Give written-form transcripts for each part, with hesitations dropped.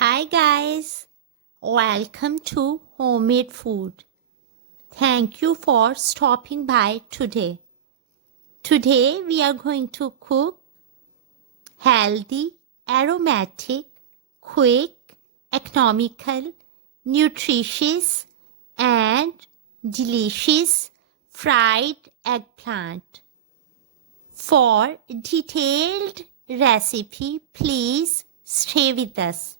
Hi guys, welcome to Homemade Food. Thank you for stopping by today. Today we are going to cook healthy, aromatic, quick, economical, nutritious and delicious fried eggplant. For detailed recipe, please stay with us.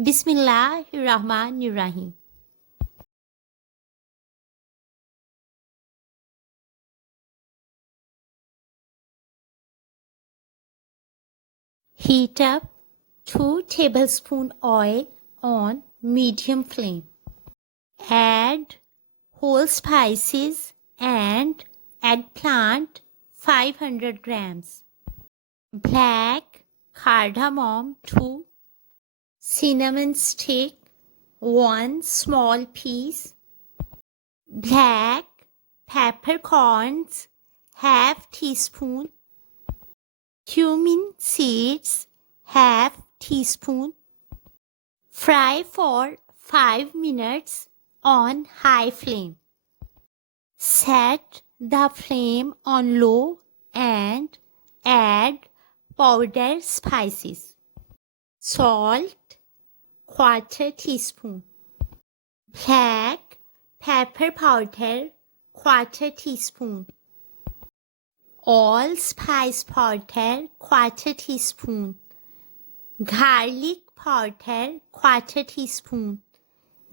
Bismillahirrahmanirrahim. Heat up 2 tablespoons oil on medium flame. Add whole spices and eggplant 500 grams. Black cardamom 2. Cinnamon stick 1 small piece. Black peppercorns half teaspoon. Cumin seeds half teaspoon. Fry for 5 minutes on high flame. Set the flame on low and add powdered spices. Salt quarter teaspoon. Black pepper powder quarter teaspoon. Allspice powder quarter teaspoon. Garlic powder quarter teaspoon.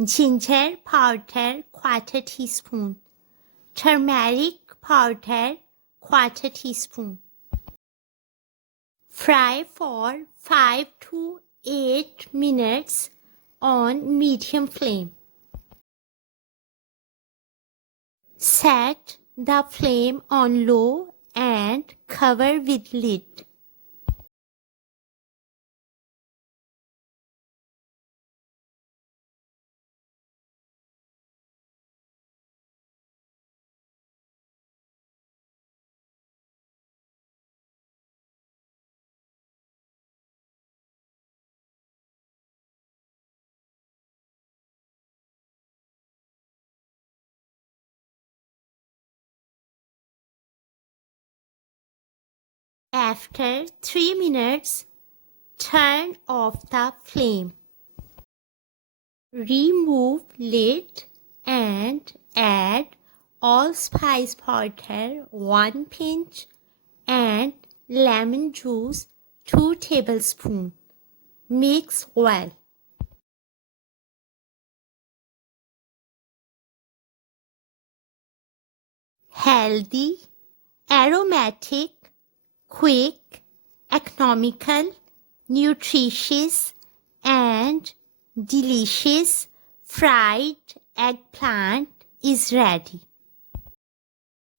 Ginger powder quarter teaspoon. Turmeric powder quarter teaspoon. Fry for 5 to 8 minutes on medium flame. Set the flame on low and cover with lid. After 3 minutes, turn off the flame. Remove lid and add allspice powder 1 pinch and lemon juice 2 tablespoons. Mix well. Healthy, aromatic, quick, economical, nutritious and delicious fried eggplant is ready.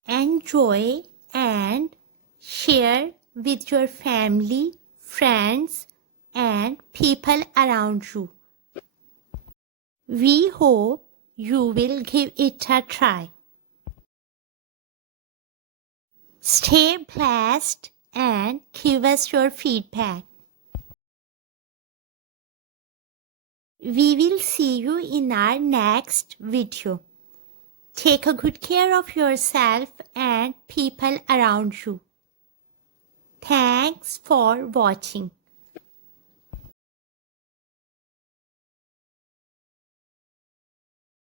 Enjoy and share with your family, friends and people around you. We hope you will give it a try. Stay blessed and give us your feedback. We will see you in our next video. Take a good care of yourself and people around you. Thanks for watching.